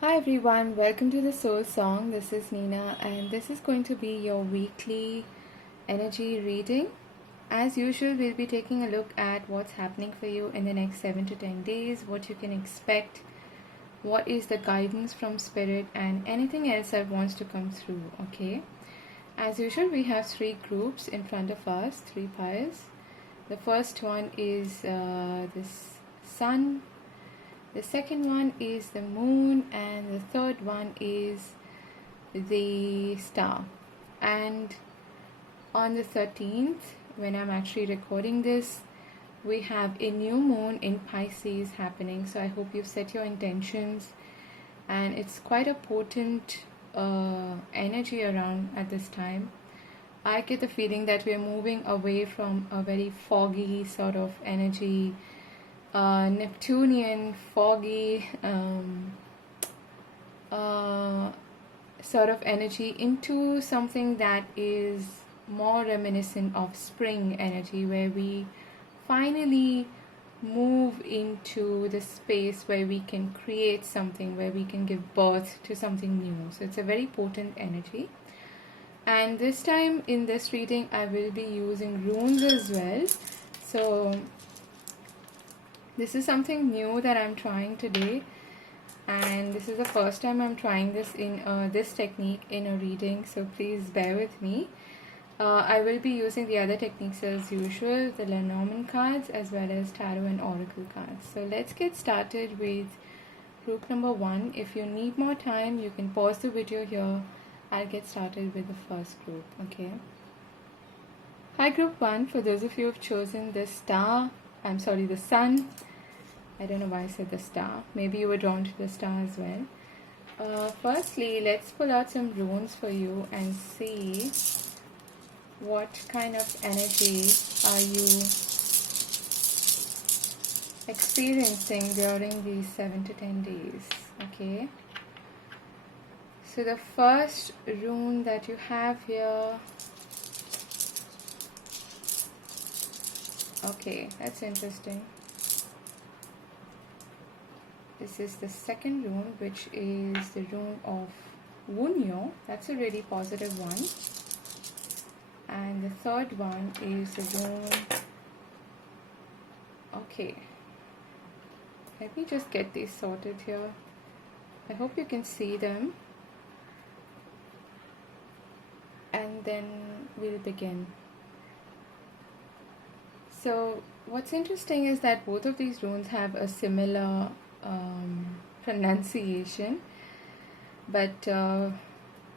Hi everyone, welcome to the Soul Song. This is Nina, and this is going to be your weekly energy reading. As usual, we'll be taking a look at what's happening for you in the next 7 to 10 days, what you can expect, what is the guidance from Spirit, and anything else that wants to come through. Okay, as usual, we have three groups in front of us, three piles. The first one is this Sun. The second one is the moon, and the third one is the star. And on the 13th, when I'm actually recording this, we have a new moon in Pisces happening. So I hope you've set your intentions, and it's quite a potent energy around at this time. I get the feeling that we're moving away from a very foggy sort of energy, Neptunian, foggy sort of energy, into something that is more reminiscent of spring energy, where we finally move into the space where we can create something, where we can give birth to something new. So it's a very potent energy. And this time in this reading, I will be using runes as well. So this is something new that I'm trying today, and this is the first time I'm trying this in this technique in a reading, so please bear with me. I will be using the other techniques as usual, the Lenormand cards as well as tarot and oracle cards. So let's get started with group number 1. If you need more time, you can pause the video here. I'll get started with the first group, okay? Hi group 1, for those of you who have chosen the sun. I don't know why I said the star. Maybe you were drawn to the star as well. Firstly, let's pull out some runes for you and see what kind of energy are you experiencing during these 7 to 10 days. Okay. So the first rune that you have here. Okay, that's interesting. This is the second rune, which is the rune of Wunyo. That's a really positive one. And the third one is the rune. Okay. Let me just get these sorted here. I hope you can see them. And then we'll begin. So what's interesting is that both of these runes have a similar pronunciation, but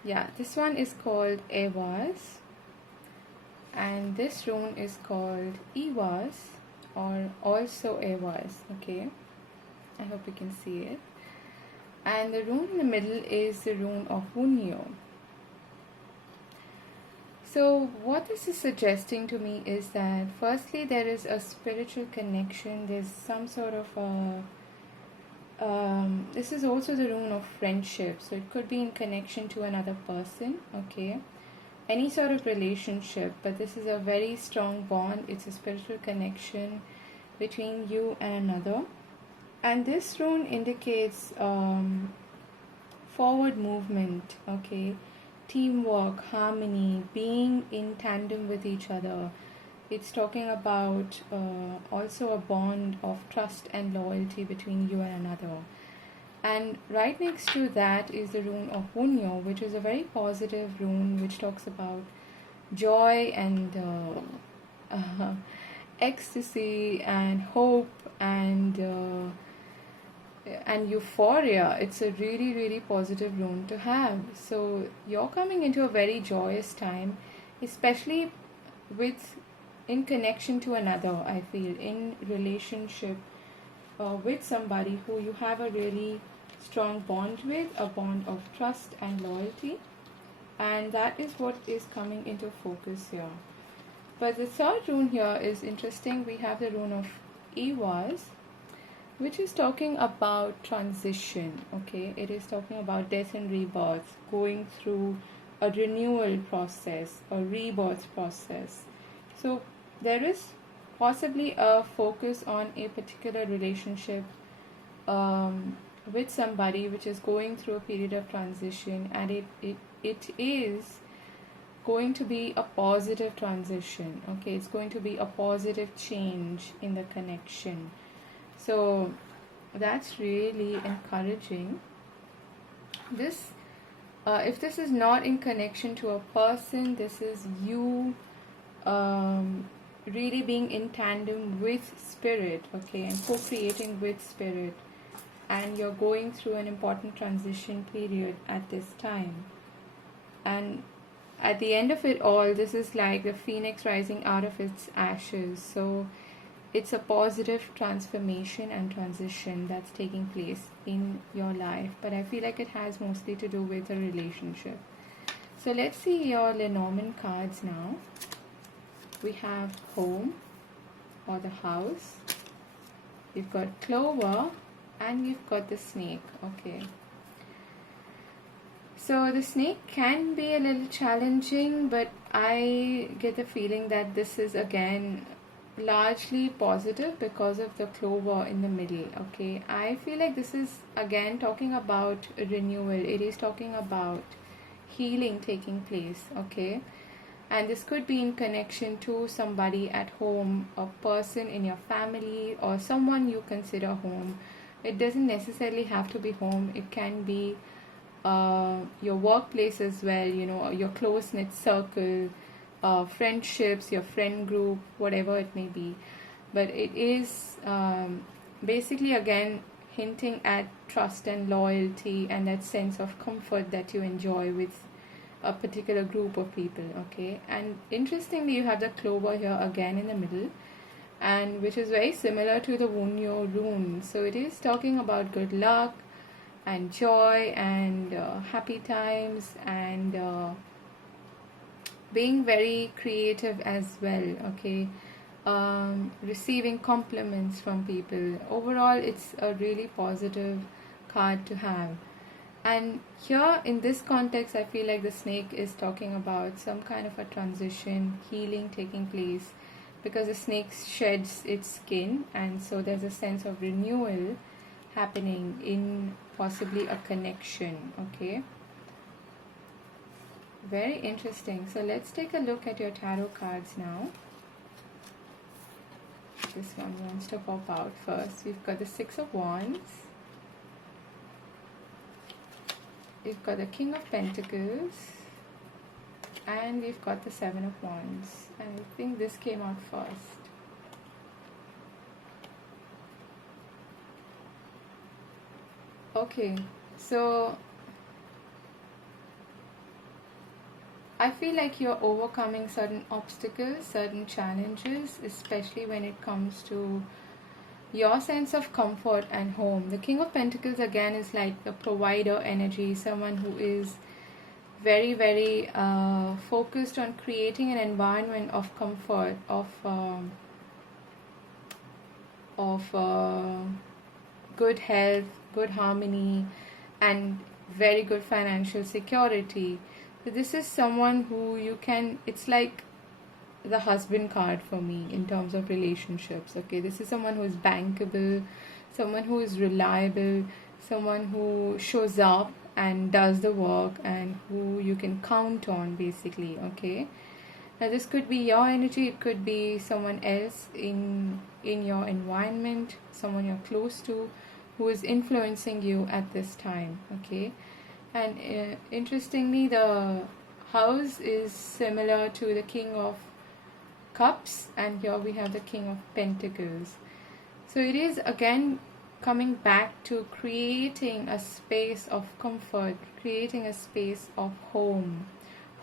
yeah, this one is called Evas and this rune is called Evas, or also Evas. Okay, I hope you can see it. And the rune in the middle is the rune of Wunyo. So what this is suggesting to me is that firstly there is a spiritual connection. There's some sort of a this is also the rune of friendship, so it could be in connection to another person, okay, any sort of relationship, but this is a very strong bond. It's a spiritual connection between you and another, and this rune indicates forward movement, okay, teamwork, harmony, being in tandem with each other. It's talking about also a bond of trust and loyalty between you and another. And right next to that is the rune of Wunyo, which is a very positive rune, which talks about joy and ecstasy and hope and euphoria. It's a really, really positive rune to have. So you're coming into a very joyous time, especially in connection to another. I feel in relationship with somebody who you have a really strong bond with, a bond of trust and loyalty, and that is what is coming into focus here. But the third rune here is interesting. We have the rune of Evas, which is talking about transition. Okay, it is talking about death and rebirth, going through a renewal process, a rebirth process. So there is possibly a focus on a particular relationship with somebody which is going through a period of transition, and it is going to be a positive transition. Okay, it's going to be a positive change in the connection. So that's really encouraging. This if this is not in connection to a person, this is you really being in tandem with spirit, okay, and co-creating with spirit, and you're going through an important transition period at this time. And at the end of it all, this is like the phoenix rising out of its ashes. So it's a positive transformation and transition that's taking place in your life, but I feel like it has mostly to do with a relationship. So let's see your Lenormand cards now. We have home or the house, we've got clover, and we've got the snake. Okay, so the snake can be a little challenging, but I get the feeling that this is again largely positive because of the clover in the middle. Okay, I feel like this is again talking about renewal. It is talking about healing taking place. Okay, and this could be in connection to somebody at home, a person in your family, or someone you consider home. It doesn't necessarily have to be home. It can be your workplace as well, you know, your close-knit circle, friendships, your friend group, whatever it may be. But it is basically again hinting at trust and loyalty and that sense of comfort that you enjoy with a particular group of people. Okay, and interestingly you have the clover here again in the middle, and which is very similar to the Wunyo rune. So it is talking about good luck and joy and happy times and being very creative as well. Okay, receiving compliments from people. Overall it's a really positive card to have. And here in this context, I feel like the snake is talking about some kind of a transition, healing taking place, because the snake sheds its skin, and so there's a sense of renewal happening in possibly a connection. Okay, very interesting. So let's take a look at your tarot cards now. This one wants to pop out first. We've got the Six of Wands. We've got the King of Pentacles, and we've got the Seven of Wands, and I think this came out first. Okay, so I feel like you're overcoming certain obstacles, certain challenges, especially when it comes to your sense of comfort and home. The King of Pentacles again is like the provider energy, someone who is very, very focused on creating an environment of comfort, of good health, good harmony, and very good financial security. So this is someone who you can, it's like the husband card for me in terms of relationships. Okay, this is someone who is bankable, someone who is reliable, someone who shows up and does the work and who you can count on basically. Okay, now this could be your energy, it could be someone else in your environment, someone you're close to who is influencing you at this time. Okay, and interestingly the house is similar to the King of Cups, and here we have the King of Pentacles. So it is again coming back to creating a space of comfort, creating a space of home,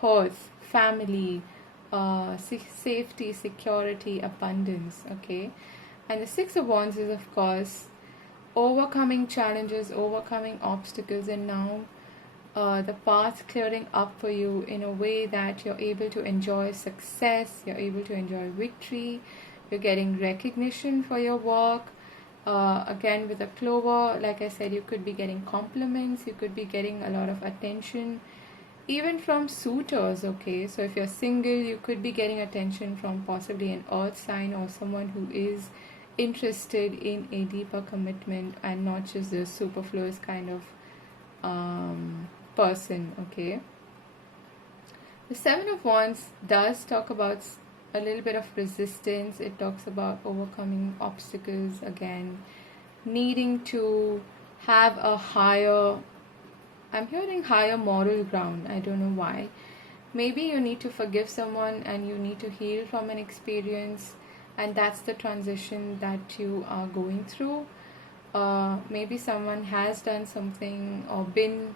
hearth, family, safety, security, abundance. Okay, and the Six of Wands is of course overcoming challenges, overcoming obstacles, and now the path clearing up for you in a way that you're able to enjoy success, you're able to enjoy victory, you're getting recognition for your work. Again with a clover, like I said, you could be getting compliments, you could be getting a lot of attention even from suitors. Okay, so if you're single, you could be getting attention from possibly an earth sign or someone who is interested in a deeper commitment and not just the superfluous kind of person. Okay, the Seven of Wands does talk about a little bit of resistance. It talks about overcoming obstacles again, needing to have a higher, I'm hearing higher moral ground. I don't know why. Maybe you need to forgive someone and you need to heal from an experience, and that's the transition that you are going through. Maybe someone has done something or been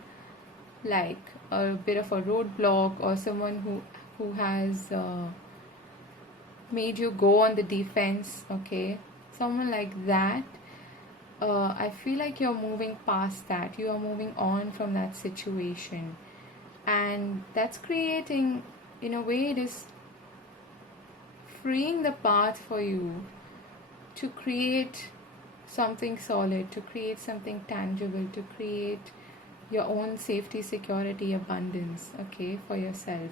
like a bit of a roadblock, or someone who has made you go on the defense. Okay, someone like that. I feel like you're moving past that. You are moving on from that situation, and that's creating, in a way, it is freeing the path for you to create something solid, to create something tangible, to create your own safety, security, abundance, okay, for yourself.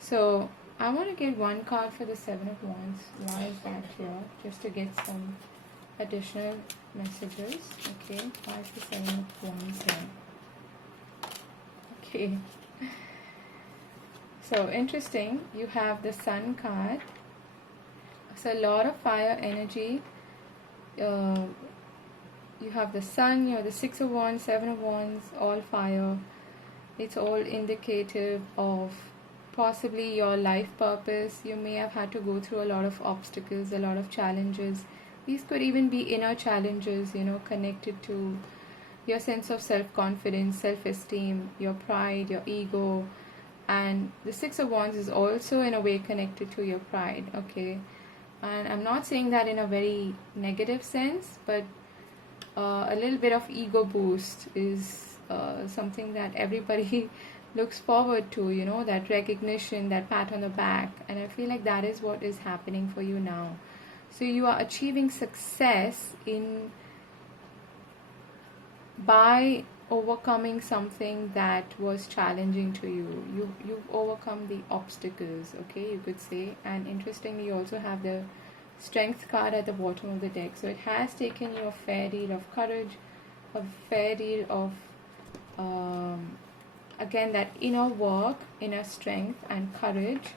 So I want to get one card for the Seven of Wands. Why is that here? Just to get some additional messages. Okay, why is the Seven of Wands here? Okay. So interesting. You have the Sun card. So a lot of fire energy. You have the Sun, you have the Six of Wands, Seven of Wands, all fire. It's all indicative of possibly your life purpose. You may have had to go through a lot of obstacles, a lot of challenges. These could even be inner challenges, connected to your sense of self-confidence, self-esteem, your pride, your ego. And the Six of Wands is also in a way connected to your pride, okay? And I'm not saying that in a very negative sense, but a little bit of ego boost is something that everybody looks forward to, that recognition, that pat on the back. And I feel like that is what is happening for you now. So you are achieving success by overcoming something that was challenging to you. You've overcome the obstacles, okay, you could say. And interestingly, you also have the Strength card at the bottom of the deck. So it has taken you a fair deal of courage, a fair deal of again, that inner work, inner strength and courage,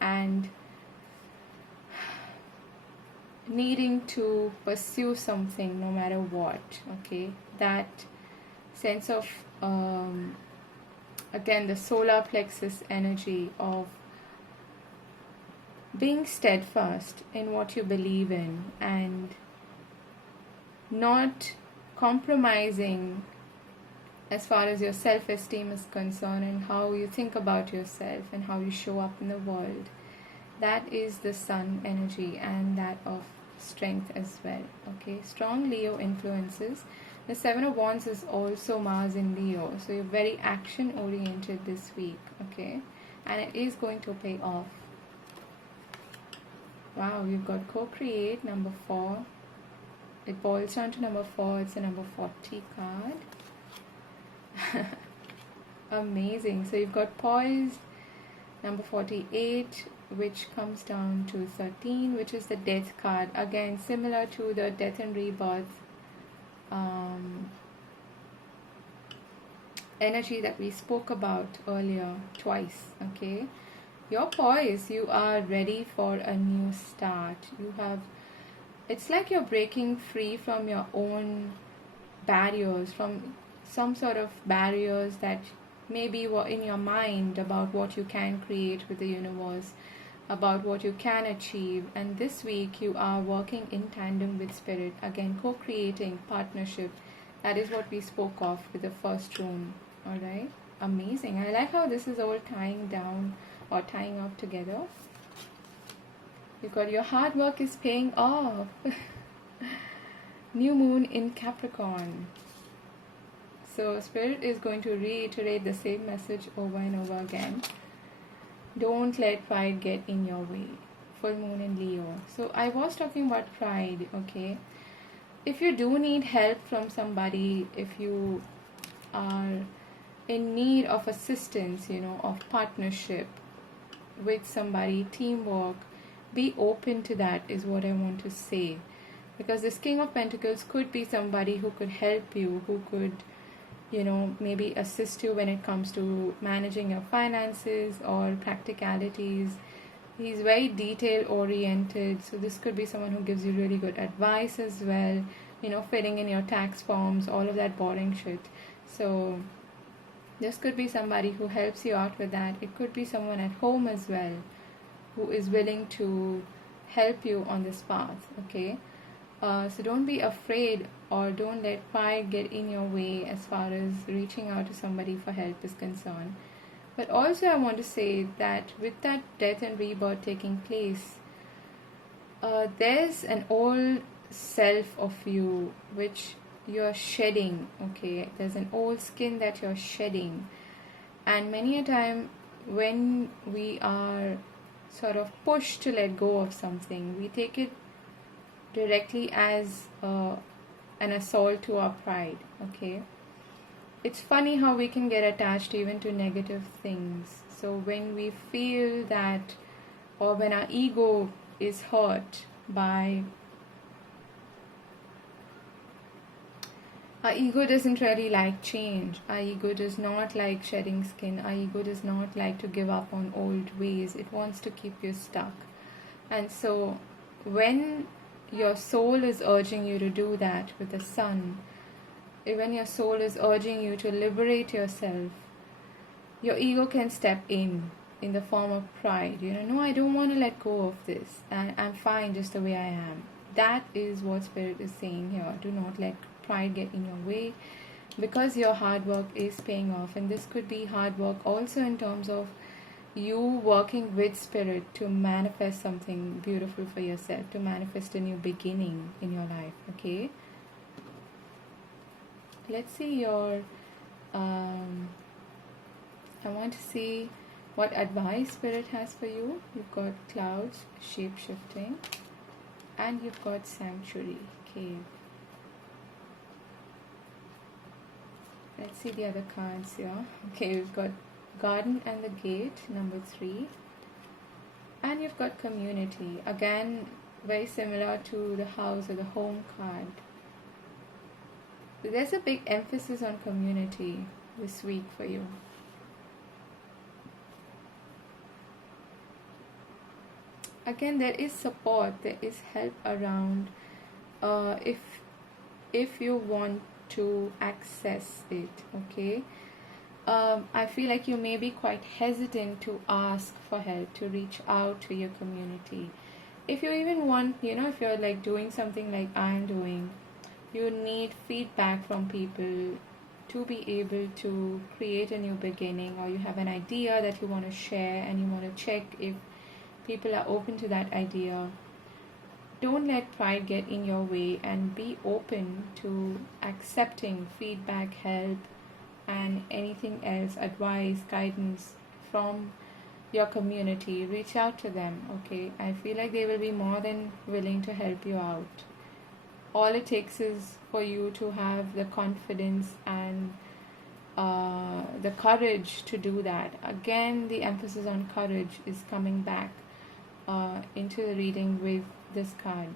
and needing to pursue something no matter what. Okay, that sense of again, the solar plexus energy of being steadfast in what you believe in and not compromising as far as your self-esteem is concerned and how you think about yourself and how you show up in the world. That is the Sun energy, and that of strength as well. Okay, strong Leo influences. The Seven of Wands is also Mars in Leo, so you're very action oriented this week. Okay, and it is going to pay off. Wow, you've got co-create, number 4. It boils down to number 4. It's a number 40 card. Amazing. So you've got poised, number 48, which comes down to 13, which is the death card. Again, similar to the death and rebirth energy that we spoke about earlier twice. Okay, you're poised. You are ready for a new start. It's like you're breaking free from your own barriers, from some sort of barriers that maybe were in your mind about what you can create with the universe, about what you can achieve. And this week you are working in tandem with spirit, again co-creating, partnership. That is what we spoke of with the first rune. All right, amazing. I like how this is all tying down or tying up together. Because your hard work is paying off. New moon in Capricorn. So Spirit is going to reiterate the same message over and over again. Don't let pride get in your way. Full moon in Leo. So I was talking about pride, okay? If you do need help from somebody, if you are in need of assistance, of partnership with somebody, teamwork, be open to that is what I want to say. because this King of Pentacles could be somebody who could help you, who could, maybe assist you when it comes to managing your finances or practicalities. He's very detail oriented, so this could be someone who gives you really good advice as well, filling in your tax forms, all of that boring shit. So this could be somebody who helps you out with that. It could be someone at home as well who is willing to help you on this path, okay? So don't be afraid, or don't let pride get in your way as far as reaching out to somebody for help is concerned. But also I want to say that with that death and rebirth taking place, there's an old self of you which you're shedding, okay? There's an old skin that you're shedding. And many a time when we are sort of pushed to let go of something, we take it directly as an assault to our pride, okay? It's funny how we can get attached even to negative things. So when we feel that, or when our ego is hurt by, our ego doesn't really like change. Our ego does not like shedding skin. Our ego does not like to give up on old ways. It wants to keep you stuck. And so when your soul is urging you to do that with the sun, when your soul is urging you to liberate yourself, your ego can step in the form of pride. No, I don't want to let go of this, and I'm fine just the way I am. That is what Spirit is saying here. Do not let pride get in your way, because your hard work is paying off. And this could be hard work also in terms of you working with Spirit to manifest something beautiful for yourself, to manifest a new beginning in your life, okay? Let's see your I want to see what advice Spirit has for you. You've got clouds, shape-shifting, and you've got sanctuary, cave. Let's see the other cards here. Okay, we've got garden and the gate, number 3. And you've got community. Again, very similar to the house or the home card. There's a big emphasis on community this week for you. Again, there is support, there is help around if you want to access it, okay? I feel like you may be quite hesitant to ask for help, to reach out to your community. If you even want, if you're like doing something like I'm doing, you need feedback from people to be able to create a new beginning, or you have an idea that you want to share and you want to check if people are open to that idea. Don't let pride get in your way, and be open to accepting feedback, help, and anything else, advice, guidance from your community. Reach out to them, okay? I feel like they will be more than willing to help you out. All it takes is for you to have the confidence and the courage to do that. Again, the emphasis on courage is coming back into the reading with this card.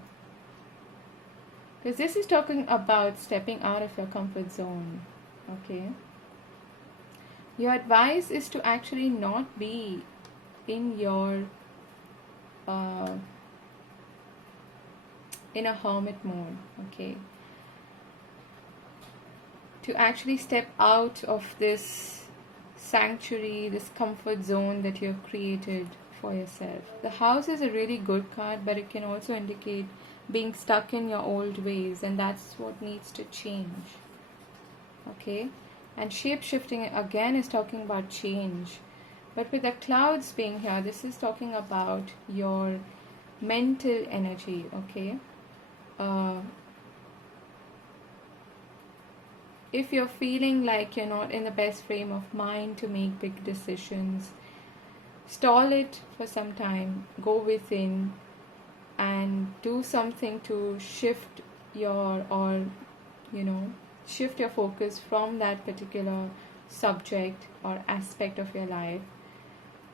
Because this is talking about stepping out of your comfort zone, okay? Your advice is to actually not be in your in a hermit mode, okay? To actually step out of this sanctuary, this comfort zone that you have created for yourself. The house is a really good card, but it can also indicate being stuck in your old ways, and that's what needs to change, okay? And shape-shifting again is talking about change. But with the clouds being here, this is talking about your mental energy, okay? If you're feeling like you're not in the best frame of mind to make big decisions, stall it for some time, go within and do something to shift your focus from that particular subject or aspect of your life,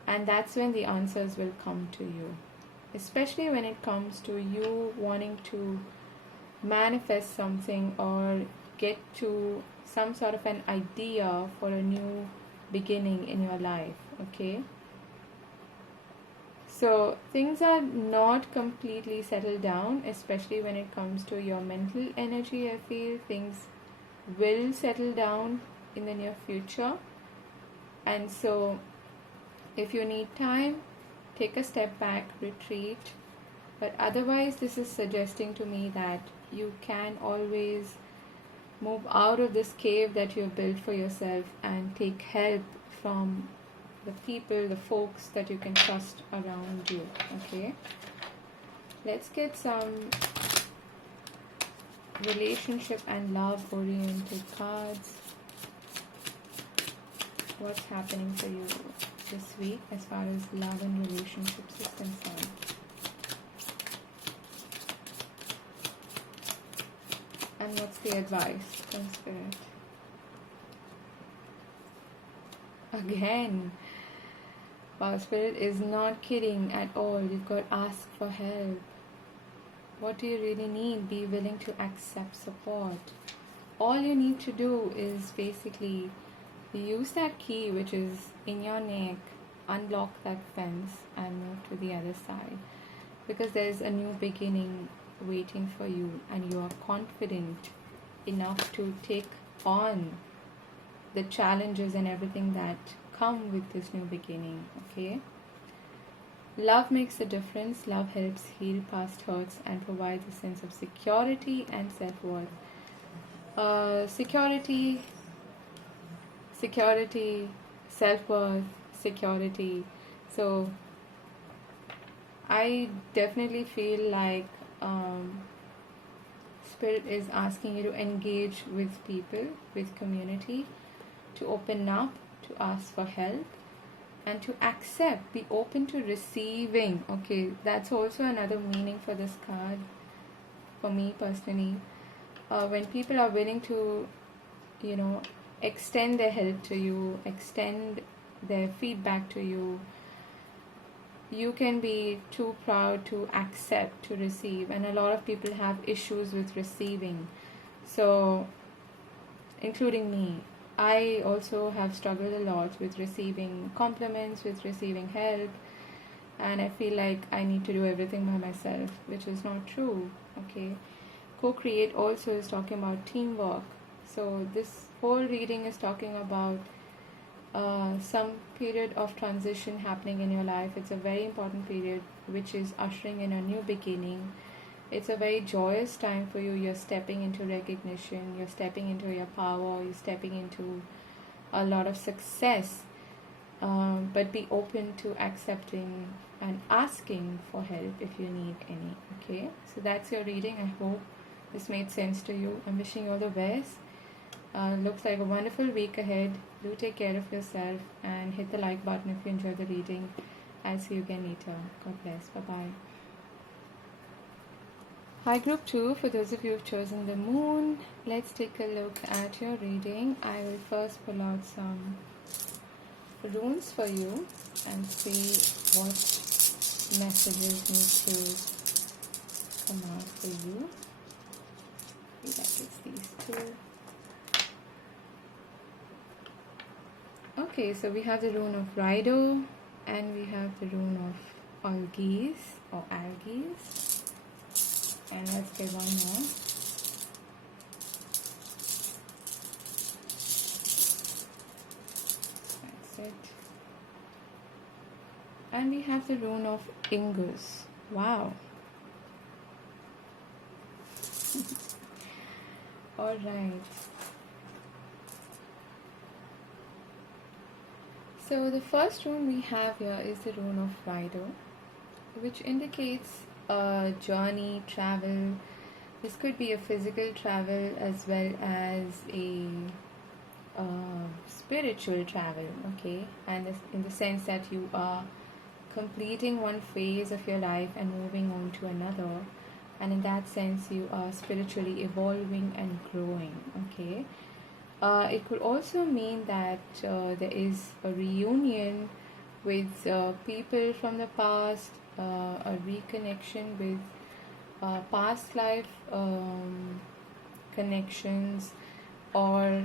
and that's when the answers will come to you, especially when it comes to you wanting to manifest something or get to some sort of an idea for a new beginning in your life. Okay, so things are not completely settled down, especially when it comes to your mental energy. I feel things will settle down in the near future, and so if you need time, take a step back, retreat. But otherwise, this is suggesting to me that you can always move out of this cave that you've built for yourself and take help from the people, the folks that you can trust around you. Okay, let's get some relationship and love oriented cards. What's happening for you this week as far as love and relationships is concerned? And what's the advice from Spirit? Again, wow, Spirit is not kidding at all. You've got ask for help. What do you really need? Be willing to accept support. All you need to do is basically use that key which is in your neck, unblock that fence and move to the other side, because there's a new beginning waiting for you and you are confident enough to take on the challenges and everything that come with this new beginning. Okay, love makes a difference. Love helps heal past hurts and provides a sense of security and self-worth. Security, self-worth, security. So I definitely feel like Spirit is asking you to engage with people, with community, to open up, to ask for help, and to accept, be open to receiving. Okay, that's also another meaning for this card, for me personally. When people are willing to, extend their help to you, extend their feedback to you, you can be too proud to accept, to receive. And a lot of people have issues with receiving. So, including me, I also have struggled a lot with receiving compliments, with receiving help. And I feel like I need to do everything by myself, which is not true. Okay. Co-create also is talking about teamwork. So this whole reading is talking about some period of transition happening in your life. It's a very important period which is ushering in a new beginning. It's a very joyous time for you. You're stepping into recognition, you're stepping into your power, you're stepping into a lot of success. But be open to accepting and asking for help if you need any. Okay, so that's your reading. I hope this made sense to you. I'm wishing you all the best. Looks like a wonderful week ahead. Do take care of yourself and hit the like button if you enjoyed the reading. I'll see you again later. God bless. Bye-bye. Hi Group 2, for those of you who've chosen the moon, let's take a look at your reading. I will first pull out some runes for you and see what messages need to come out for you. I feel like it's these two. Okay, so we have the rune of Rido and we have the rune of Algies or Algies. And let's get one more. That's it. And we have the rune of Ingus. Wow. Alright. So the first rune we have here is the rune of Rido, which indicates a journey, travel. This could be a physical travel as well as a spiritual travel, okay? And in the sense that you are completing one phase of your life and moving on to another. And in that sense, you are spiritually evolving and growing, okay? It could also mean that there is a reunion with people from the past, a reconnection with past life connections, or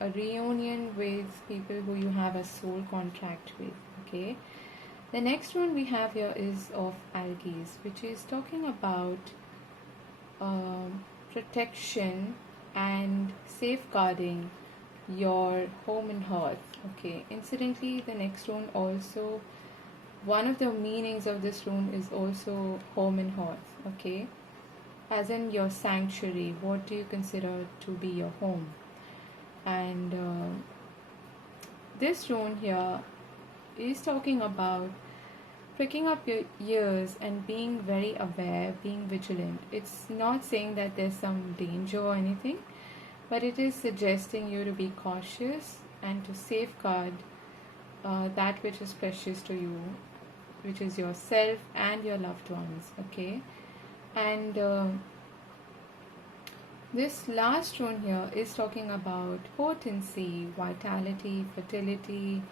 a reunion with people who you have a soul contract with. Okay, the next one we have here is of algae, which is talking about protection and safeguarding your home and hearth. Okay, incidentally, the next one also, one of the meanings of this rune is also home and hearth. Okay, as in your sanctuary. What do you consider to be your home? And this rune here is talking about pricking up your ears and being very aware, being vigilant. It's not saying that there's some danger or anything, but it is suggesting you to be cautious and to safeguard that which is precious to you, which is yourself and your loved ones. Okay, and this last rune here is talking about potency, vitality, fertility,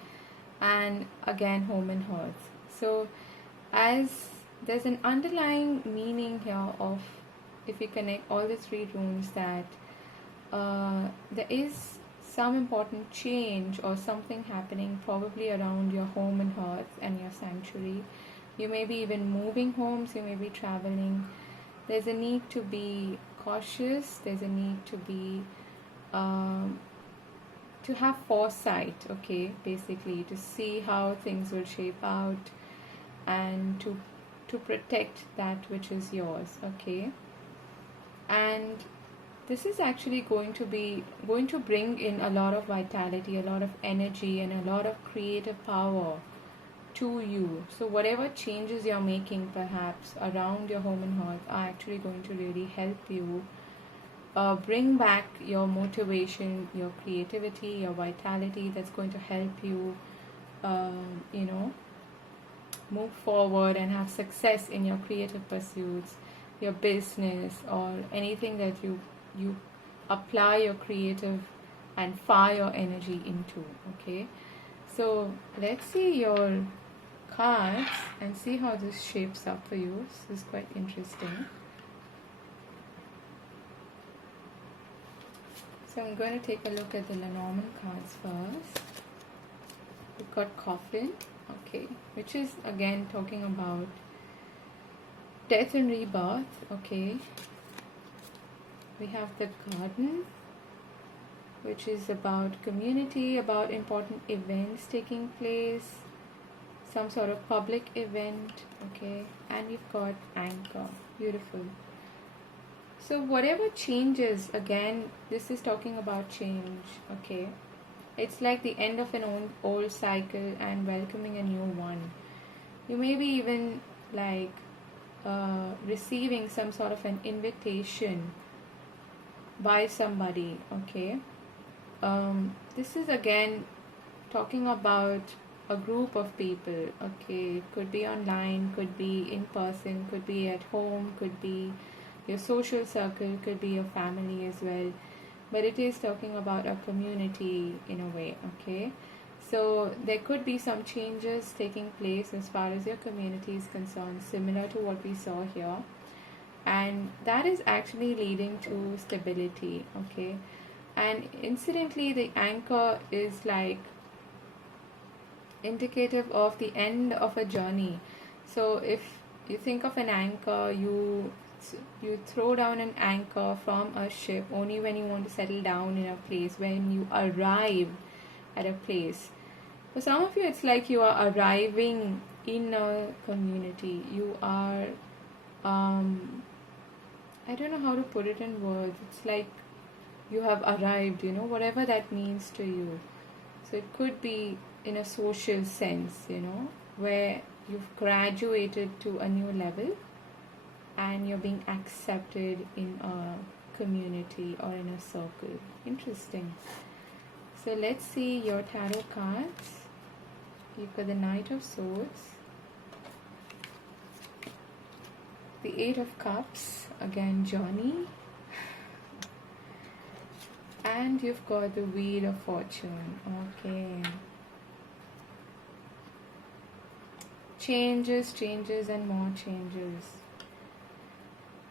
and again home and hearth. So, as there's an underlying meaning here of, if you connect all the three runes, that there is some important change or something happening probably around your home and hearth and your sanctuary. You may be even moving homes, you may be traveling. There's a need to be cautious, there's a need to be to have foresight, okay, basically to see how things will shape out, and to protect that which is yours. Okay, and this is actually going to bring in a lot of vitality, a lot of energy, and a lot of creative power to you. So whatever changes you're making perhaps around your home and hearth are actually going to really help you bring back your motivation, your creativity, your vitality. That's going to help you you know, move forward and have success in your creative pursuits, your business, or anything that you apply your creative and fire energy into. Okay, so let's see your cards and see how this shapes up for you. This is quite interesting. So I'm going to take a look at the Lenormand cards first. We've got Coffin, okay, which is again talking about death and rebirth. Okay, we have the Garden, which is about community, about important events taking place, some sort of public event. Okay, and we've got Anchor. Beautiful. So whatever changes, again, this is talking about change. Okay, it's like the end of an old cycle and welcoming a new one. You may be even like receiving some sort of an invitation by somebody. Okay, this is again talking about a group of people. Okay, could be online, could be in person, could be at home, could be your social circle, could be your family as well, but it is talking about a community in a way. Okay, so there could be some changes taking place as far as your community is concerned, similar to what we saw here, and that is actually leading to stability. Okay, and incidentally the anchor is like indicative of the end of a journey. So if you think of an anchor, you throw down an anchor from a ship only when you want to settle down in a place, when you arrive at a place. For some of you, it's like you are arriving in a community. You are I don't know how to put it in words. It's like you have arrived, you know, whatever that means to you. So it could be in a social sense, you know, where you've graduated to a new level and you're being accepted in a community or in a circle. Interesting. So let's see your tarot cards. You've got the Knight of Swords, the Eight of Cups, again journey, and you've got the Wheel of Fortune. Okay, changes, and more changes.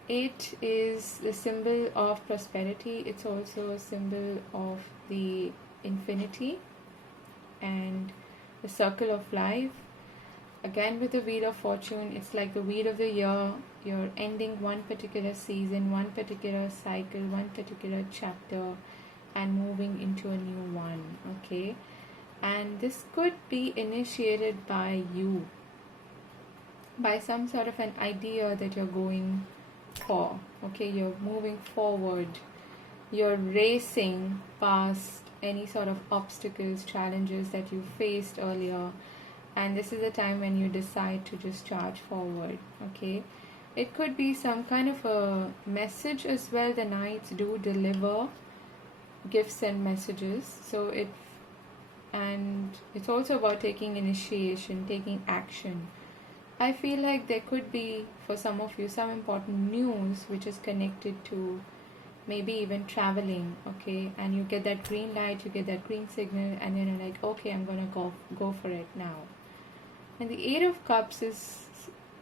8 is the symbol of prosperity. It's also a symbol of the infinity and the circle of life. Again, with the Wheel of Fortune, it's like the wheel of the year. You're ending one particular season, one particular cycle, one particular chapter, and moving into a new one. Okay, and this could be initiated by you, by some sort of an idea that you're going for. Okay, you're moving forward, you're racing past any sort of obstacles, challenges that you faced earlier, and this is the time when you decide to just charge forward. Okay, it could be some kind of a message as well. The Knights do deliver gifts and messages, so it's also about taking initiation, taking action. I feel like there could be, for some of you, some important news which is connected to maybe even traveling. Okay, and you get that green light, you get that green signal, and then you're like, okay, I'm gonna go for it now. And the Eight of Cups is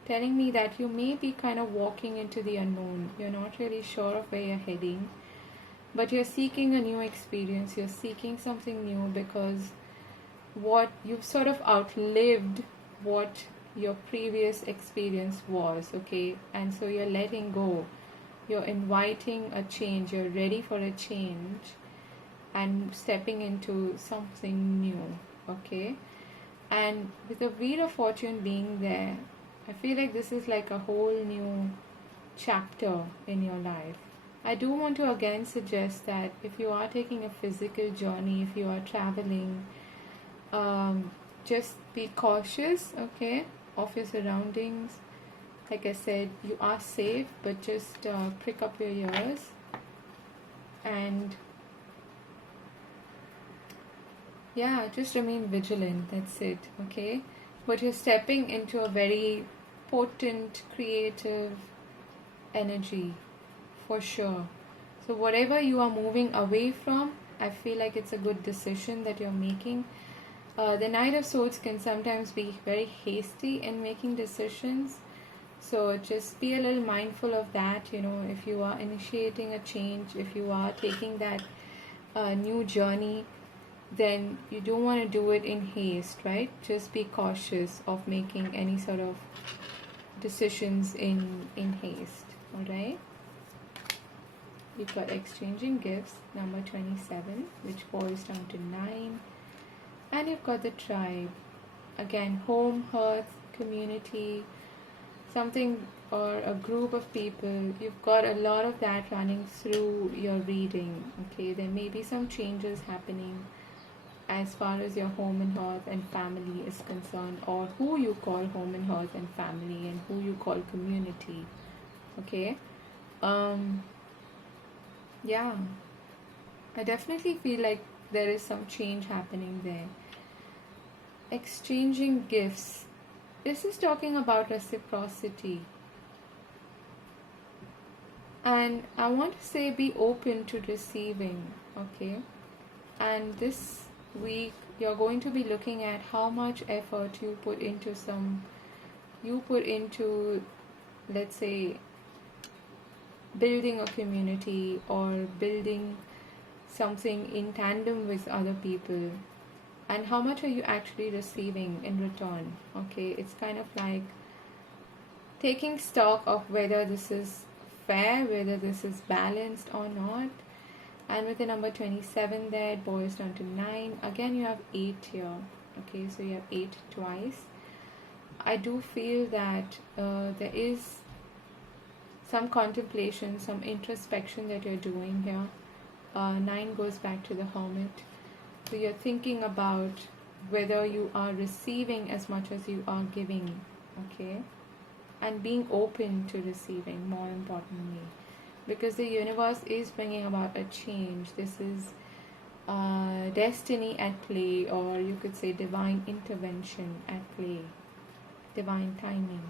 telling me that you may be kind of walking into the unknown. You're not really sure of where you're heading, but you're seeking a new experience. You're seeking something new because what you've sort of outlived what your previous experience was. Okay, and so you're letting go. You're inviting a change. You're ready for a change and stepping into something new. Okay, and with the Wheel of Fortune being there, I feel like this is like a whole new chapter in your life. I do want to again suggest that if you are taking a physical journey, if you are traveling, just be cautious, okay, of your surroundings. Like I said, you are safe, but just prick up your ears and yeah, just remain vigilant. That's it, okay? But you're stepping into a very potent, creative energy for sure. So, whatever you are moving away from, I feel like it's a good decision that you're making. The Knight of Swords can sometimes be very hasty in making decisions. So just be a little mindful of that. If you are initiating a change, if you are taking that new journey, then you don't want to do it in haste, right? Just be cautious of making any sort of decisions in haste. All right. You've got exchanging gifts, number 27, which boils down to 9. And you've got the tribe. Again, home, hearth, community, something or a group of people. You've got a lot of that running through your reading. Okay, there may be some changes happening as far as your home and hearth and family is concerned, or who you call home and hearth and family, and who you call community. Okay, yeah, I definitely feel like there is some change happening there. Exchanging gifts. This is talking about reciprocity. And I want to say be open to receiving, okay? And this week you're going to be looking at how much effort you put into let's say, building a community or building something in tandem with other people, and how much are you actually receiving in return. Okay, it's kind of like taking stock of whether this is fair, whether this is balanced or not. And with the number 27 there, it boils down to 9. Again, you have 8 here. Okay, so you have 8 twice. I do feel that there is some contemplation, some introspection that you're doing here. 9 goes back to the Hermit. So you're thinking about whether you are receiving as much as you are giving, okay? And being open to receiving, more importantly. Because the universe is bringing about a change. This is destiny at play, or you could say divine intervention at play. Divine timing.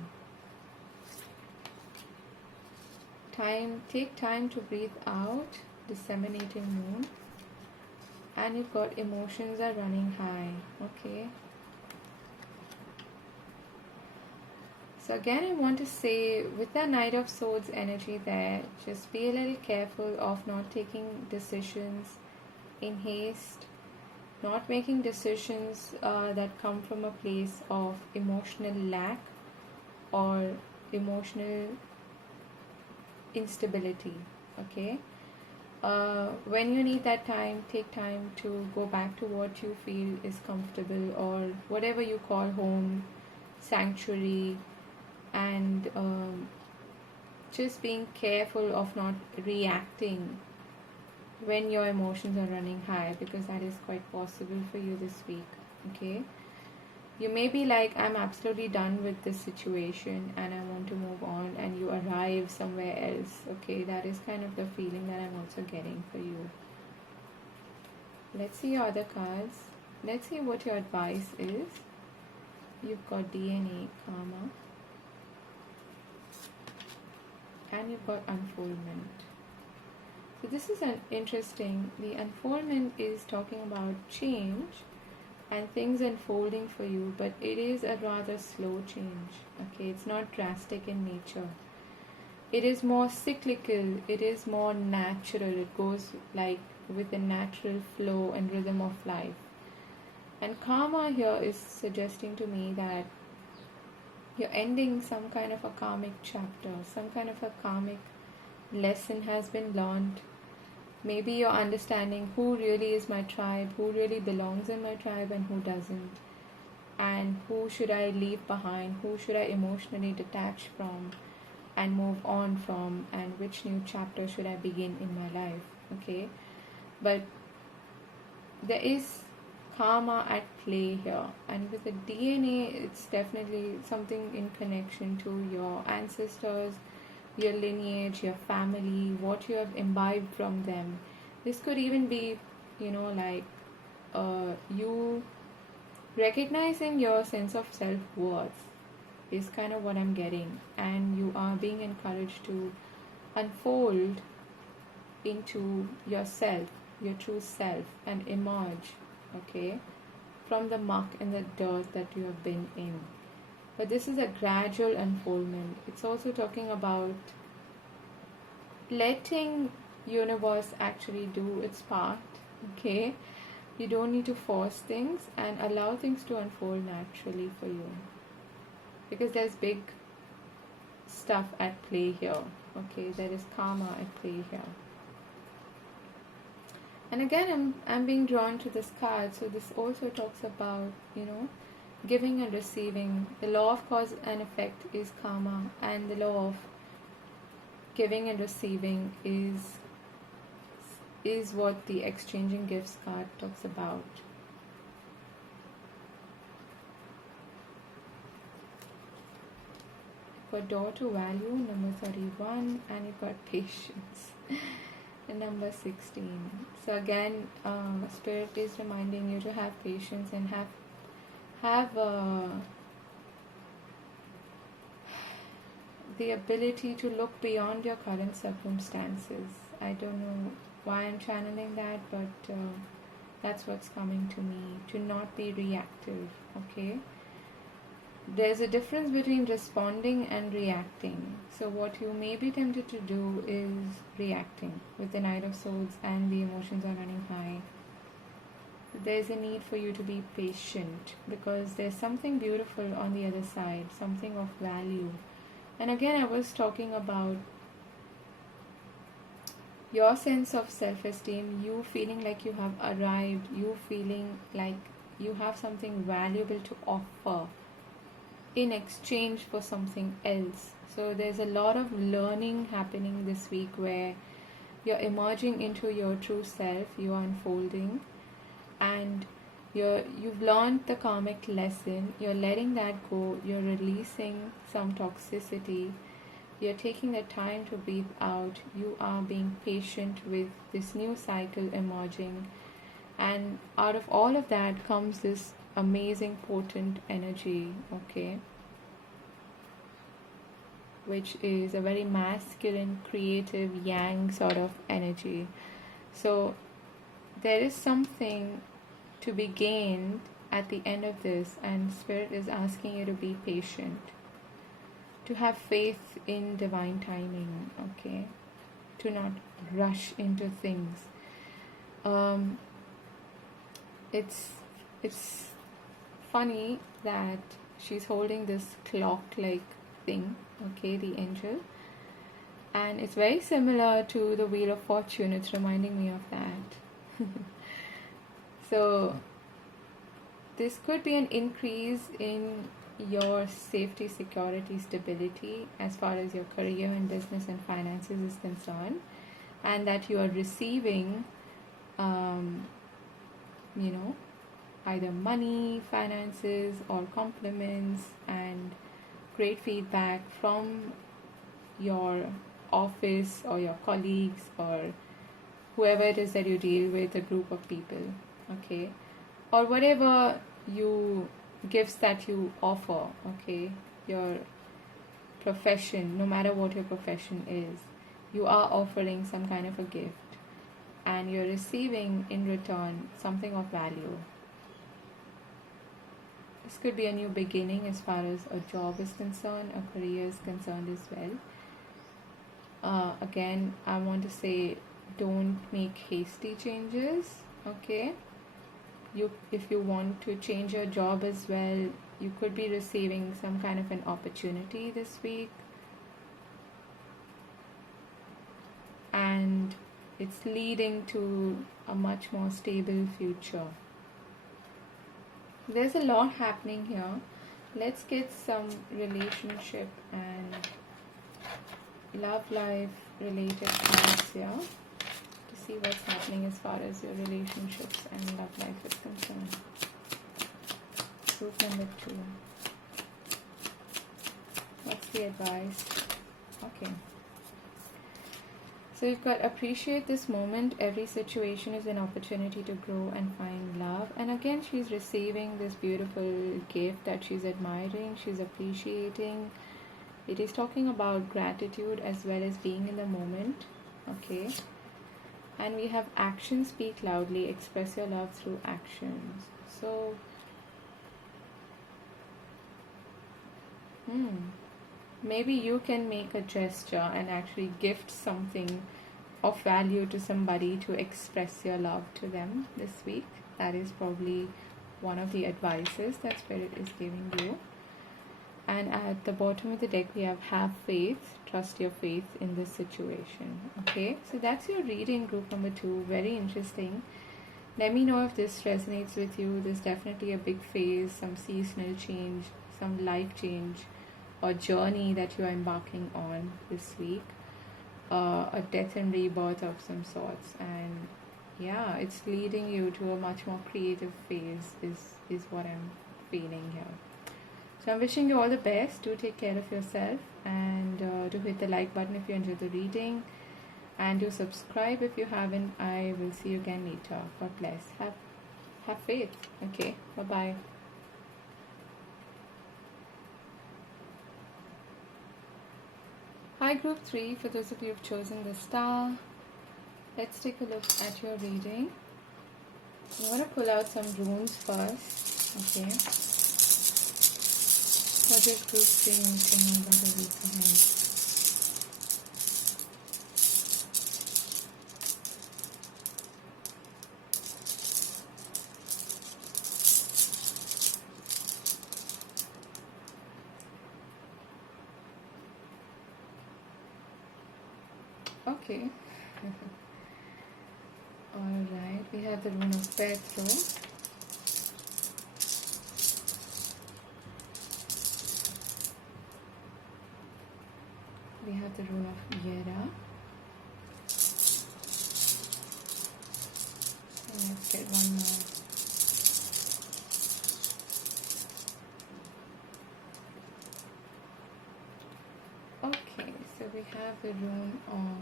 Take time to breathe out. Disseminating moon. And you've got emotions are running high. Okay. So again, I want to say with the Knight of Swords energy there, just be a little careful of not taking decisions in haste, not making decisions that come from a place of emotional lack or emotional instability. Okay, when you need that time, take time to go back to what you feel is comfortable or whatever you call home, sanctuary, and just being careful of not reacting when your emotions are running high, because that is quite possible for you this week. Okay, you may be like, I'm absolutely done with this situation and I want to move on, and you arrive somewhere else. Okay, that is kind of the feeling that I'm also getting for you. Let's see your other cards. Let's see what your advice is. You've got DNA, karma, and you've got unfoldment. So this is an interesting, the unfoldment is talking about change and things unfolding for you, but it is a rather slow change. Okay, it's not drastic in nature. It is more cyclical, it is more natural, it goes like with the natural flow and rhythm of life. And karma here is suggesting to me that you're ending some kind of a karmic chapter, some kind of a karmic lesson has been learned. Maybe you're understanding who really is my tribe, who really belongs in my tribe and who doesn't, and who should I leave behind, who should I emotionally detach from and move on from, and which new chapter should I begin in my life. Okay, but there is karma at play here, and with the DNA it's definitely something in connection to your ancestors, your lineage, your family, what you have imbibed from them. This could even be, like you recognizing your sense of self-worth is kind of what I'm getting, and you are being encouraged to unfold into yourself, your true self, and emerge, okay, from the muck and the dirt that you have been in. But this is a gradual unfoldment. It's also talking about letting universe actually do its part. Okay, you don't need to force things and allow things to unfold naturally for you, because there's big stuff at play here. Okay, there is karma at play here. And again, I'm being drawn to this card. So this also talks about, giving and receiving. The law of cause and effect is karma, and the law of giving and receiving is what the exchanging gifts card talks about. You've got door to value, number 31, and you've got patience. And number 16. So again, Spirit is reminding you to have patience and have the ability to look beyond your current circumstances. I don't know why I'm channeling that, but that's what's coming to me. To not be reactive, okay? There's a difference between responding and reacting. So what you may be tempted to do is reacting with the Knight of Swords and the emotions are running high. There's a need for you to be patient, because there's something beautiful on the other side, something of value. And again, I was talking about your sense of self-esteem, you feeling like you have arrived, you feeling like you have something valuable to offer in exchange for something else. So there's a lot of learning happening this week where you're emerging into your true self, you are unfolding, and you've learned the karmic lesson, you're letting that go, you're releasing some toxicity, you're taking the time to breathe out, you are being patient with this new cycle emerging, and out of all of that comes this amazing potent energy, okay, which is a very masculine, creative, yang sort of energy. So there is something to be gained at the end of this, and Spirit is asking you to be patient. to have faith in divine timing, okay? To not rush into things. Um, it's it's funny that she's holding this clock-like thing, okay, the angel, and it's very similar to the Wheel of Fortune. It's reminding me of that. So this could be an increase in your safety, security, stability as far as your career and business and finances is concerned, and that you are receiving, you know, either money, finances, or compliments and great feedback from your office or your colleagues or whoever it is that you deal with, a group of people, okay, or whatever you gifts that you offer, okay, your profession, no matter what your profession is, you are offering some kind of a gift and you're receiving in return something of value. This could be a new beginning as far as a job is concerned, a career is concerned as well. Again, I want to say, don't make hasty changes, okay? If you want to change your job as well, you could be receiving some kind of an opportunity this week, and it's leading to a much more stable future. There's a lot happening here. Let's get some relationship and love life related cards here to see what's happening as far as your relationships and love life is concerned. Group number 2. What's the advice? Okay. So you've got appreciate this moment. Every situation is an opportunity to grow and find love. And again, she's receiving this beautiful gift that she's admiring, she's appreciating. It is talking about gratitude as well as being in the moment, okay? And we have actions speak loudly, express your love through actions. So, maybe you can make a gesture and actually gift something of value to somebody to express your love to them this week. That is probably one of the advices that Spirit is giving you. And at the bottom of the deck, we have faith, trust your faith in this situation. Okay, so that's your reading, group number 2. Very interesting. Let me know if this resonates with you. There's definitely a big phase, some seasonal change, some life change or journey that you are embarking on this week. A death and rebirth of some sorts. And yeah, it's leading you to a much more creative phase is what I'm feeling here. So I'm wishing you all the best. Do take care of yourself, and do hit the like button if you enjoyed the reading, and do subscribe if you haven't. I will see you again later. God bless. Have faith. Okay. Bye-bye. Hi group 3, for those of you who've chosen the star, let's take a look at your reading. I'm going to pull out some runes first. Okay. What is group 3 need to know about the week ahead? Okay. Alright, we have the rune of Petro. We have the rune of Yera. And let's get one more. Okay, so we have the rune of...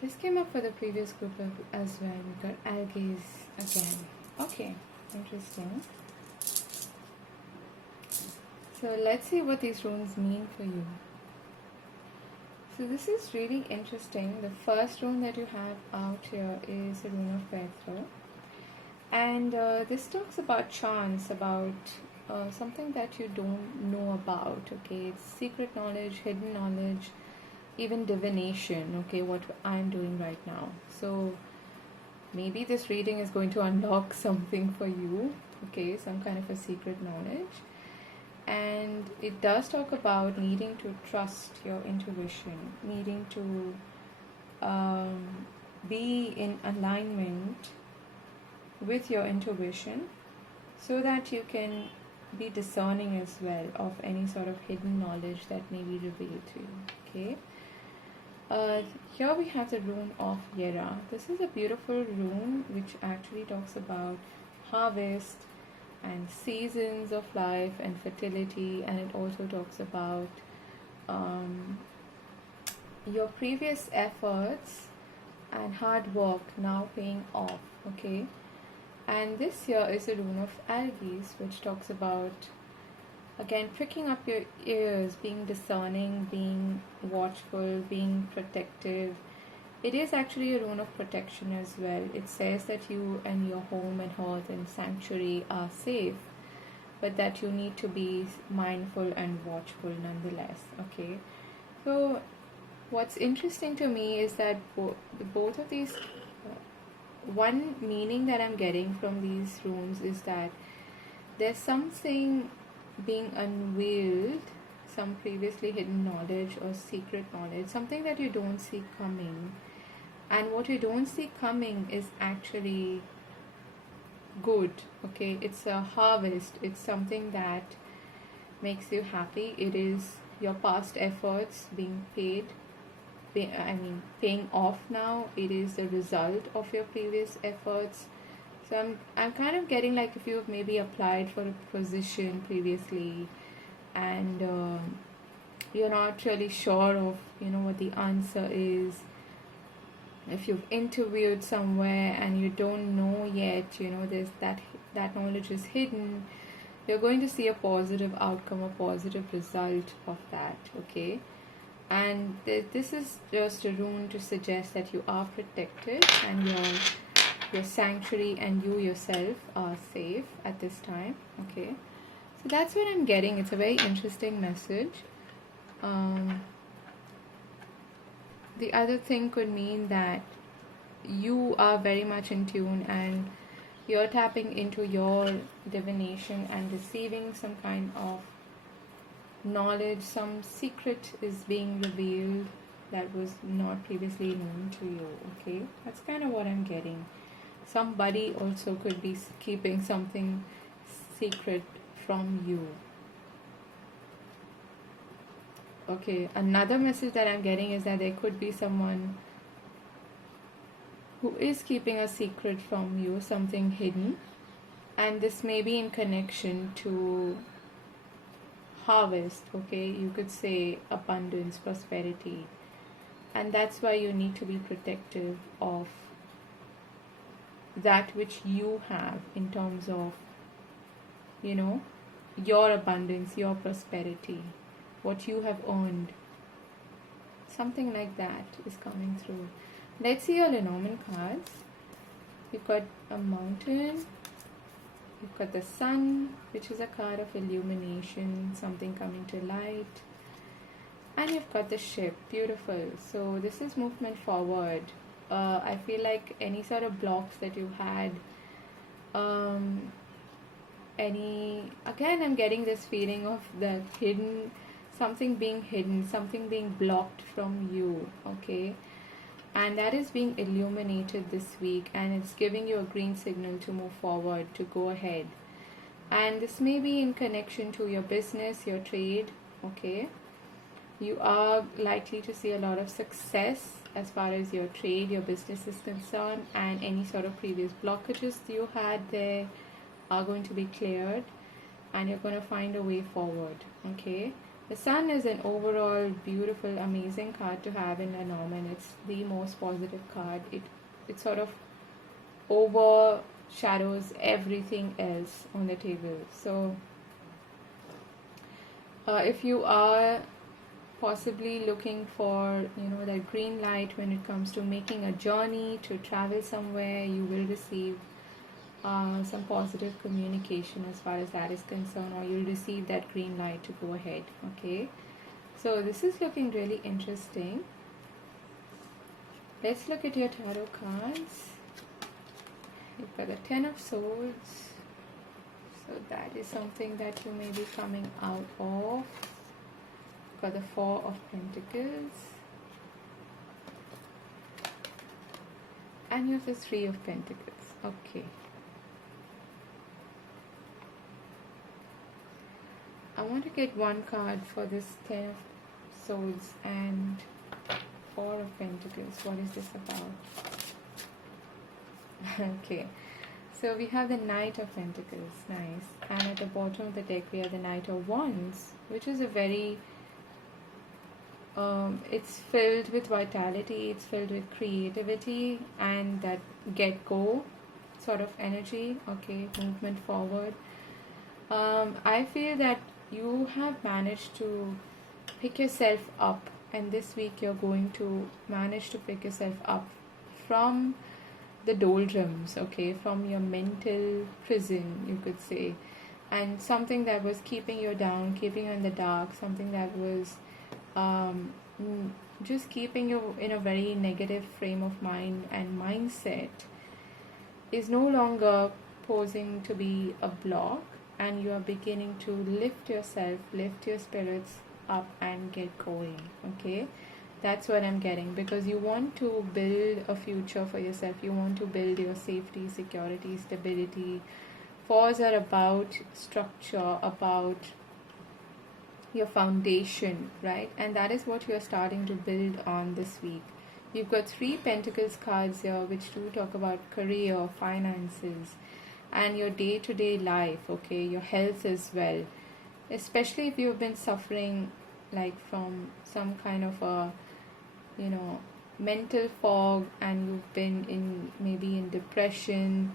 This came up for the previous group as well. We got algae again. Okay, interesting. So let's see what these runes mean for you. So this is really interesting. The first rune that you have out here is the rune of Petro. And this talks about chance, about something that you don't know about. Okay, it's secret knowledge, hidden knowledge, even divination. Okay, what I'm doing right now. So maybe this reading is going to unlock something for you. Okay, some kind of a secret knowledge. And it does talk about needing to trust your intuition, needing to be in alignment with your intuition so that you can be discerning as well of any sort of hidden knowledge that may be revealed to you. Okay. Uh, Here we have the rune of Yera. This is a beautiful rune which actually talks about harvest and seasons of life and fertility, and it also talks about um, your previous efforts and hard work now paying off. Okay, and this here is a rune of Algis, which talks about again pricking up your ears, being discerning, being watchful, being protective. It is actually a rune of protection as well. It says that you and your home and hearth and sanctuary are safe, but that you need to be mindful and watchful nonetheless. Okay, so what's interesting to me is that both of these, one meaning that I'm getting from these runes is that there's something being unveiled, some previously hidden knowledge or secret knowledge, something that you don't see coming. And what you don't see coming is actually good. Okay, it's a harvest, it's something that makes you happy. It is your past efforts being paying off now. It is the result of your previous efforts. So I'm kind of getting like if you've maybe applied for a position previously and you're not really sure of what the answer is. If you've interviewed somewhere and you don't know yet, there's that knowledge is hidden. You're going to see a positive outcome, a positive result of that. Okay. And this is just a rune to suggest that you are protected and your sanctuary and you yourself are safe at this time. Okay, so that's what I'm getting. It's a very interesting message. The other thing could mean that you are very much in tune and you're tapping into your divination and receiving some kind of knowledge. Some secret is being revealed that was not previously known to you. Okay, that's kind of what I'm getting. Somebody also could be keeping something secret from you. Okay, another message that I'm getting is that there could be someone who is keeping a secret from you, something hidden, and this may be in connection to harvest. Okay, you could say abundance, prosperity, and that's why you need to be protective of that which you have in terms of your abundance, your prosperity, what you have earned. Something like that is coming through. Let's see your Lenormand cards. You've got a mountain, you've got the sun, which is a card of illumination, something coming to light, and you've got the ship. Beautiful. So this is movement forward. I feel like any sort of blocks that you had, I'm getting this feeling of the hidden, something being hidden, something being blocked from you. Okay, and that is being illuminated this week, and it's giving you a green signal to move forward, to go ahead. And this may be in connection to your business, your trade. Okay, you are likely to see a lot of success as far as your trade, your business is concerned, and any sort of previous blockages you had there are going to be cleared, and you're going to find a way forward. Okay, the sun is an overall beautiful, amazing card to have in Lenormand. It's the most positive card. It sort of overshadows everything else on the table. So if you are possibly looking for that green light when it comes to making a journey to travel somewhere, you will receive some positive communication as far as that is concerned, or you'll receive that green light to go ahead. Okay, so this is looking really interesting. Let's look at your tarot cards. You've got the Ten of Swords. So that is something that you may be coming out of. You've got the Four of Pentacles. And you have the Three of Pentacles. Okay. I want to get one card for this Ten of Swords and Four of Pentacles. What is this about? Okay. So we have the Knight of Pentacles, nice. And at the bottom of the deck we have the Knight of Wands, which is a very, it's filled with vitality, it's filled with creativity and that get-go sort of energy, okay, movement forward. I feel that you have managed to pick yourself up, and this week you're going to manage to pick yourself up from the doldrums, okay, from your mental prison, you could say, and something that was keeping you down, keeping you in the dark, something that was just keeping you in a very negative frame of mind and mindset is no longer posing to be a block, and you are beginning to lift yourself, lift your spirits up and get going, okay. That's what I'm getting, because you want to build a future for yourself. You want to build your safety, security, stability. Fours are about structure, about your foundation, right? And that is what you're starting to build on this week. You've got Three Pentacles cards here, which do talk about career, finances, and your day-to-day life, okay? Your health as well. Especially if you've been suffering like from some kind of a mental fog, and you've been in maybe in depression,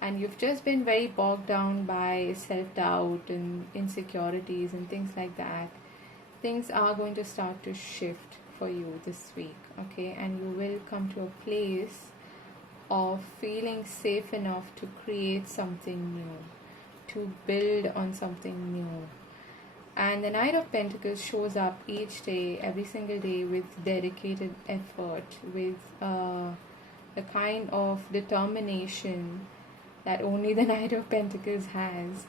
and you've just been very bogged down by self-doubt and insecurities and things like that. Things are going to start to shift for you this week, okay, and you will come to a place of feeling safe enough to create something new, to build on something new. And the Knight of Pentacles shows up each day, every single day, with dedicated effort, with a kind of determination that only the Knight of Pentacles has.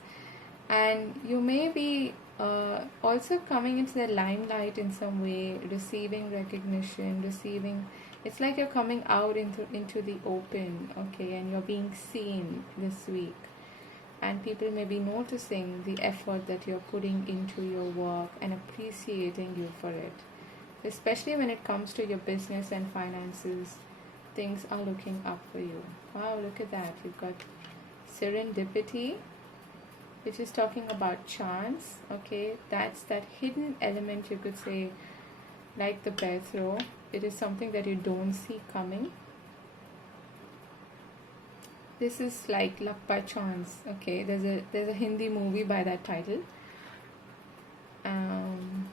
And you may be also coming into the limelight in some way, receiving recognition, it's like you're coming out into the open, okay, and you're being seen this week. And people may be noticing the effort that you're putting into your work and appreciating you for it. Especially when it comes to your business and finances, things are looking up for you. Wow, look at that. You've got serendipity, which is talking about chance, okay? That's that hidden element, you could say, like the bear throw. It is something that you don't see coming. This is like luck by chance, okay. There's a Hindi movie by that title, and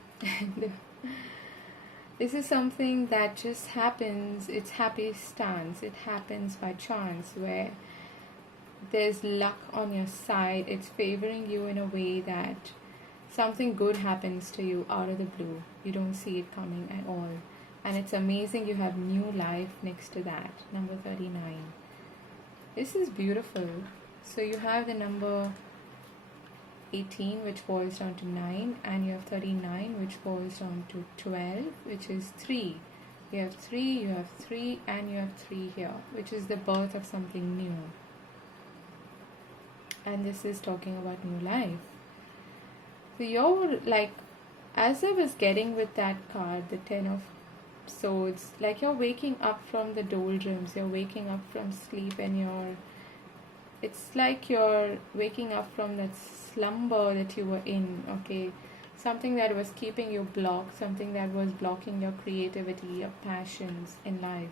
this is something that just happens. It's happenstance. It happens by chance, where there's luck on your side. It's favoring you in a way that something good happens to you out of the blue. You don't see it coming at all, and it's amazing. You have new life next to that. Number 39. This is beautiful. So you have the number 18, which boils down to 9, and you have 39, which boils down to 12, which is 3. You have 3, you have 3, and you have 3 here, which is the birth of something new. And this is talking about new life. So you're like, as I was getting with that card, the 10 of Swords, like you're waking up from the doldrums, you're waking up from sleep, and it's like you're waking up from that slumber that you were in, okay, something that was keeping you blocked, something that was blocking your creativity, your passions in life,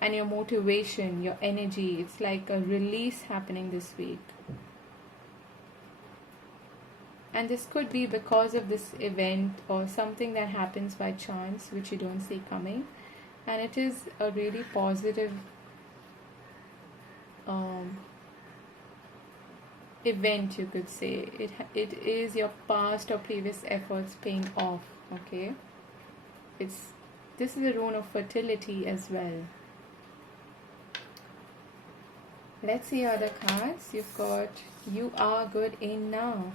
and your motivation, your energy. It's like a release happening this week. And this could be because of this event or something that happens by chance which you don't see coming. And it is a really positive event, you could say. It is your past or previous efforts paying off. Okay, it's this is a rune of fertility as well. Let's see other cards. You've got you are good enough.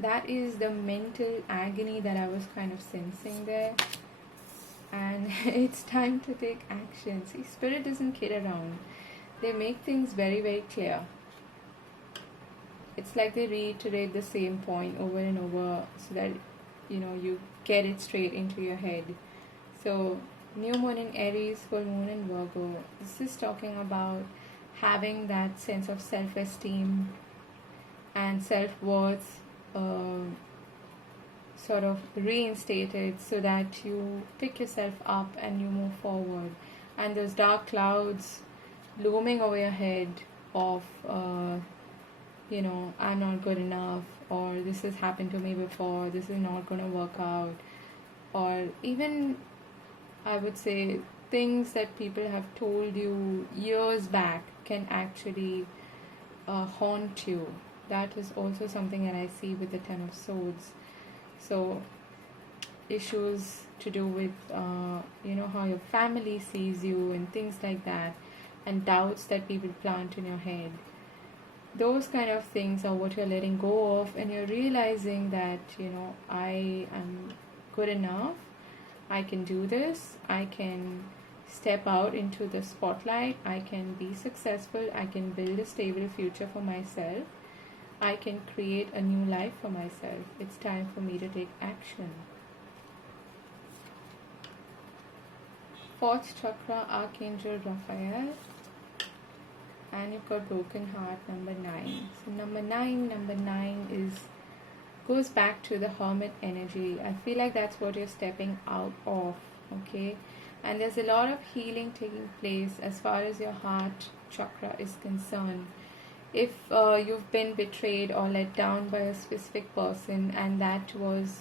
That is the mental agony that I was kind of sensing there. And it's time to take action. See, Spirit doesn't kid around. They make things very, very clear. It's like they reiterate the same point over and over so that, you get it straight into your head. So, new moon in Aries, full moon in Virgo. This is talking about having that sense of self-esteem and self-worth sort of reinstated so that you pick yourself up and you move forward. And those dark clouds looming over your head of, I'm not good enough, or this has happened to me before, this is not going to work out, or even, I would say, things that people have told you years back can actually haunt you. That is also something that I see with the Ten of Swords. So issues to do with how your family sees you and things like that, and doubts that people plant in your head. Those kind of things are what you're letting go of, and you're realizing that I am good enough, I can do this, I can step out into the spotlight, I can be successful, I can build a stable future for myself, I can create a new life for myself. It's time for me to take action. Fourth chakra, Archangel Raphael. And you've got broken heart, number 9. So number nine goes back to the hermit energy. I feel like that's what you're stepping out of, okay? And there's a lot of healing taking place as far as your heart chakra is concerned. If you've been betrayed or let down by a specific person and that was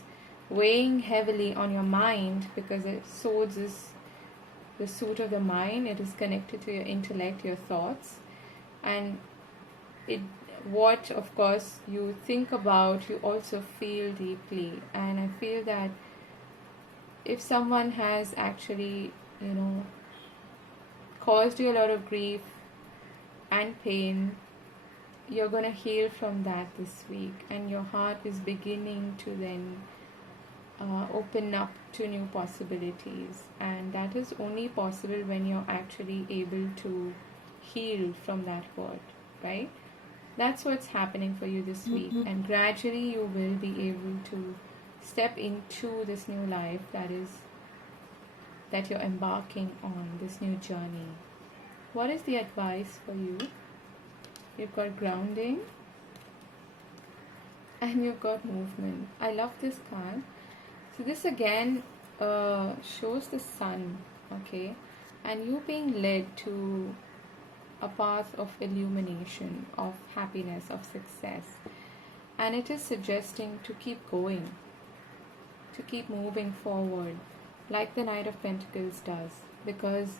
weighing heavily on your mind, because swords is the suit of the mind, it is connected to your intellect, your thoughts, and what of course you think about, you also feel deeply. And I feel that if someone has actually caused you a lot of grief and pain, you're going to heal from that this week, and your heart is beginning to then open up to new possibilities. And that is only possible when you're actually able to heal from that hurt, right? That's what's happening for you this week, and gradually you will be able to step into this new life that you're embarking on, this new journey. What is the advice for you? You've got grounding and you've got movement. I love this card. So this again shows the sun, okay, and you being led to a path of illumination, of happiness, of success. And it is suggesting to keep going, to keep moving forward, like the Knight of Pentacles does, because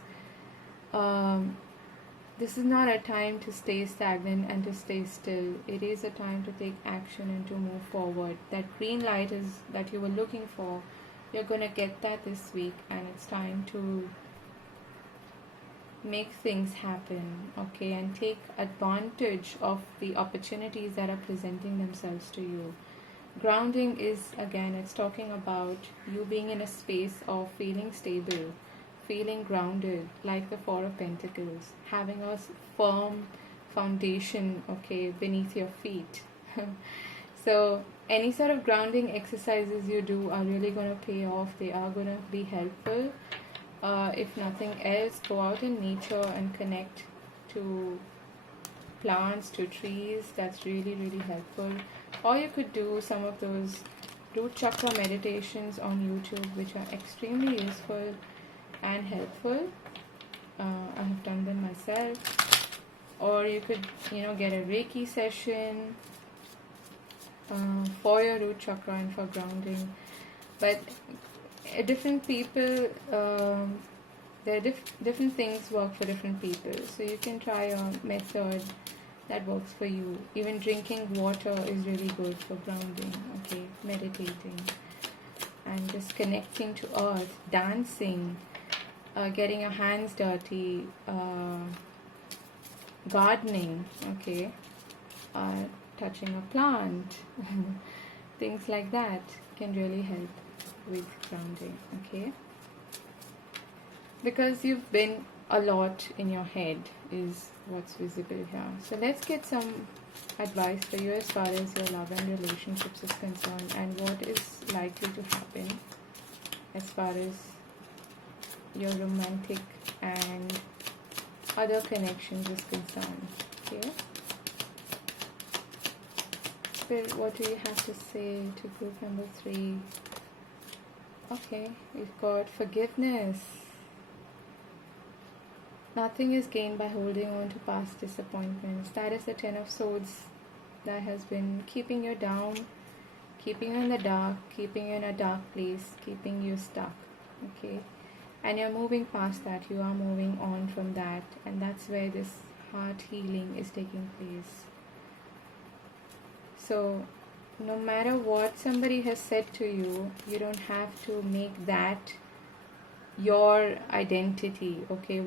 this is not a time to stay stagnant and to stay still. It is a time to take action and to move forward. That green light is that you were looking for. You're going to get that this week, and it's time to make things happen, okay, and take advantage of the opportunities that are presenting themselves to you. Grounding is, again, it's talking about you being in a space of feeling stable, feeling grounded, like the Four of Pentacles, having a firm foundation, okay, beneath your feet. So any sort of grounding exercises you do are really going to pay off. They are going to be helpful. If nothing else, go out in nature and connect to plants, to trees. That's really, really helpful. Or you could do some of those root chakra meditations on YouTube, which are extremely useful and helpful. I have done them myself. Or you could, get a Reiki session for your root chakra and for grounding. But different people, there are different things work for different people. So you can try a method that works for you. Even drinking water is really good for grounding, okay? Meditating and just connecting to earth, dancing, getting your hands dirty, gardening, okay? Touching a plant, things like that can really help with grounding, okay? Because you've been a lot in your head is what's visible here. So let's get some advice for you as far as your love and relationships is concerned, and what is likely to happen as far as your romantic and other connections is concerned. Okay? Spirit, what do you have to say to group number 3? Okay, we've got forgiveness. Nothing is gained by holding on to past disappointments. That is the 10 of Swords that has been keeping you down, keeping you in the dark, keeping you in a dark place, keeping you stuck. Okay? And you're moving past that. You are moving on from that. And that's where this heart healing is taking place. So, no matter what somebody has said to you, you don't have to make that your identity. Okay?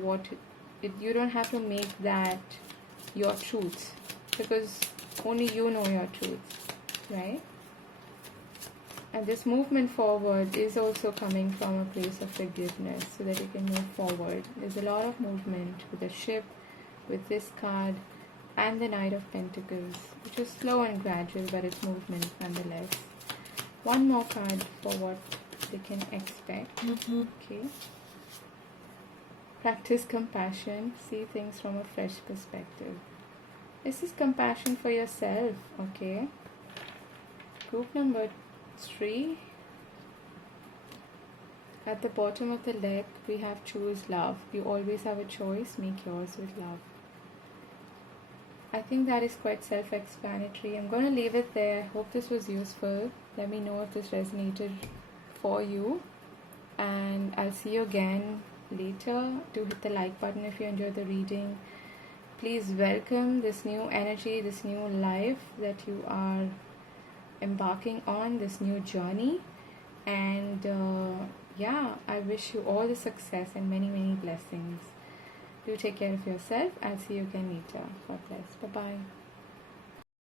You don't have to make that your truth, because only you know your truth, right? And this movement forward is also coming from a place of forgiveness, so that you can move forward. There's a lot of movement with the ship, with this card, and the Knight of Pentacles, which is slow and gradual, but it's movement nonetheless. One more card for what they can expect. Okay. Practice compassion. See things from a fresh perspective. This is compassion for yourself, okay? Group number 3. At the bottom of the deck, we have choose love. You always have a choice. Make yours with love. I think that is quite self-explanatory. I'm going to leave it there. I hope this was useful. Let me know if this resonated for you. And I'll see you again later. Do hit the like button if you enjoyed the reading. Please welcome this new energy, this new life that you are embarking on, this new journey. And I wish you all the success and many, many blessings. Do take care of yourself. I'll see you again later. God bless. Bye-bye.